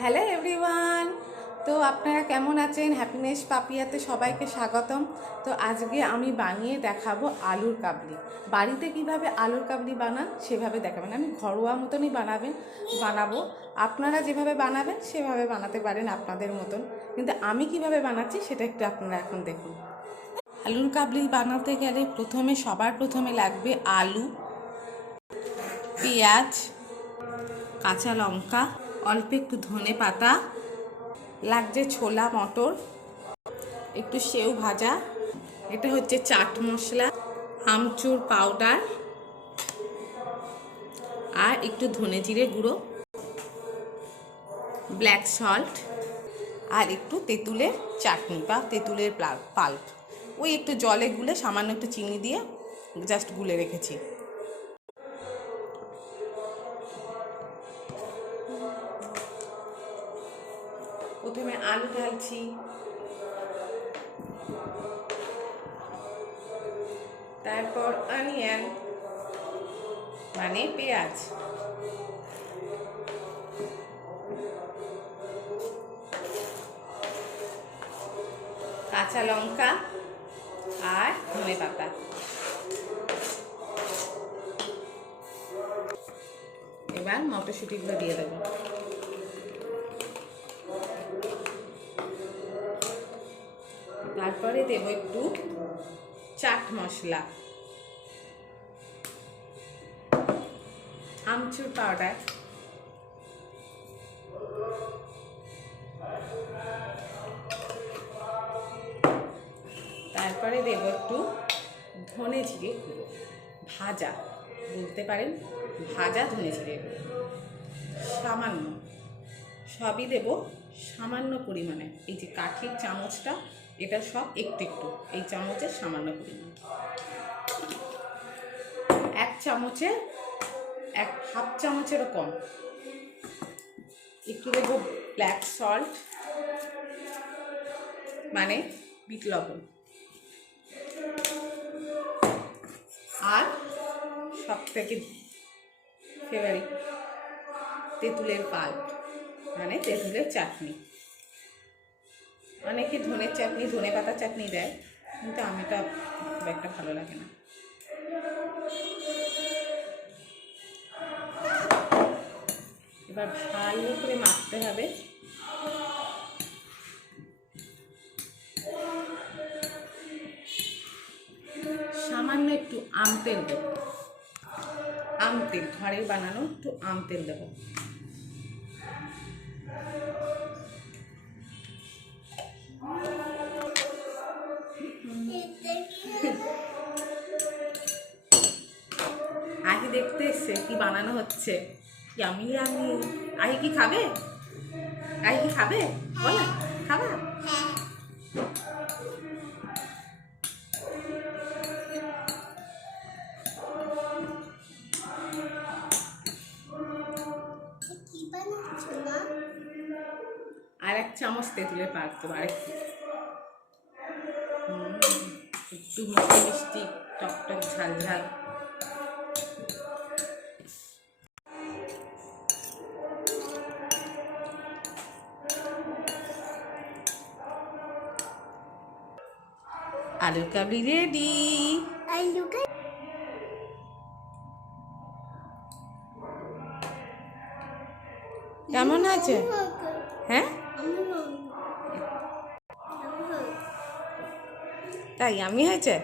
Hello everyone. তো আপনারা কেমন আছেন? হ্যাপিনেস পাপিয়াতে সবাইকে স্বাগতম। তো আজকে আমি বানিয়ে দেখাবো আলুর কাবলি। বাড়িতে কিভাবে আলুর কাবলি বানান সেভাবে দেখাবেন। আমি ঘরোয়া মতনই বানাবো। আপনারা যেভাবে বানাবেন সেভাবে বানাতে পারেন আপনাদের মতন, কিন্তু আমি কিভাবে বানাচ্ছি সেটা একটু আপনারা এখন দেখুন। আলুর কাবলি বানাতে গেলে সবার প্রথমে লাগবে আলু, পেঁয়াজ, কাঁচা লঙ্কা, অল্প একটু ধনে পাতা, লাগছে ছোলা মটর, একটু সেউ ভাজা, এটা হচ্ছে চাট মশলা, আমচুর পাউডার, আর একটু ধনে জিরে গুঁড়ো, ব্ল্যাক সল্ট, আর একটু তেঁতুলের চাটনি বা তেঁতুলের পাল্প। ওই একটু জলে গুলে সামান্য একটু চিনি দিয়ে জাস্ট গুলে রেখেছি। প্রথমে আলু ঢালছি, তারপর অনিয়ন মানে পেঁয়াজ, কাঁচা লঙ্কা আর ধনে পাতা। এবার মটরশুঁটিগুলো দিয়ে দেবো। তারপরে দেব একটু চাট মশলা, আমচুর পাউডার, তারপরে দেব একটু ধনে জিরে গুঁড়ো, ভাজা বলতে পারেন, ভাজা ধনে জিরে গুঁড়ো সামান্য, সবই দেব সামান্য পরিমাণে। এই যে কাঠির চামচটা, এটা সব একটু একটু, এই চামচের সামান্য পরিমাণ। হাফ চামচেরও কম। একটু দেবো ব্ল্যাক সল্ট মানে বিট লবণ, আর সব থেকে ফেভারিট তেঁতুলের পাল্প মানে তেঁতুলের চাটনি। অনেকে ধনের চাটনি, ধনে পাতার চাটনি দেয়, কিন্তু আমিটা খুব একটা ভালো লাগে না। এবার ভালো করে মাখতে হবে। সামান্য একটু আম তেল দেব, আম তেল ঘরে বানানো, একটু আম তেল দেব। আহি দেখতে এসছে কি বানানো হচ্ছে। আমি আহি কি খাবে? আহি কি খাবে? বলো, খাবা? আর এক চামচ তেঁতুলের পাল্প দেবো, আরেকটু, একটু মিষ্টি মিষ্টি, টক টক ঝাল ঝাল। আলুর কাবলি রেডি। কেমন আছে? হ্যাঁ, তাই আমি হয়েছে।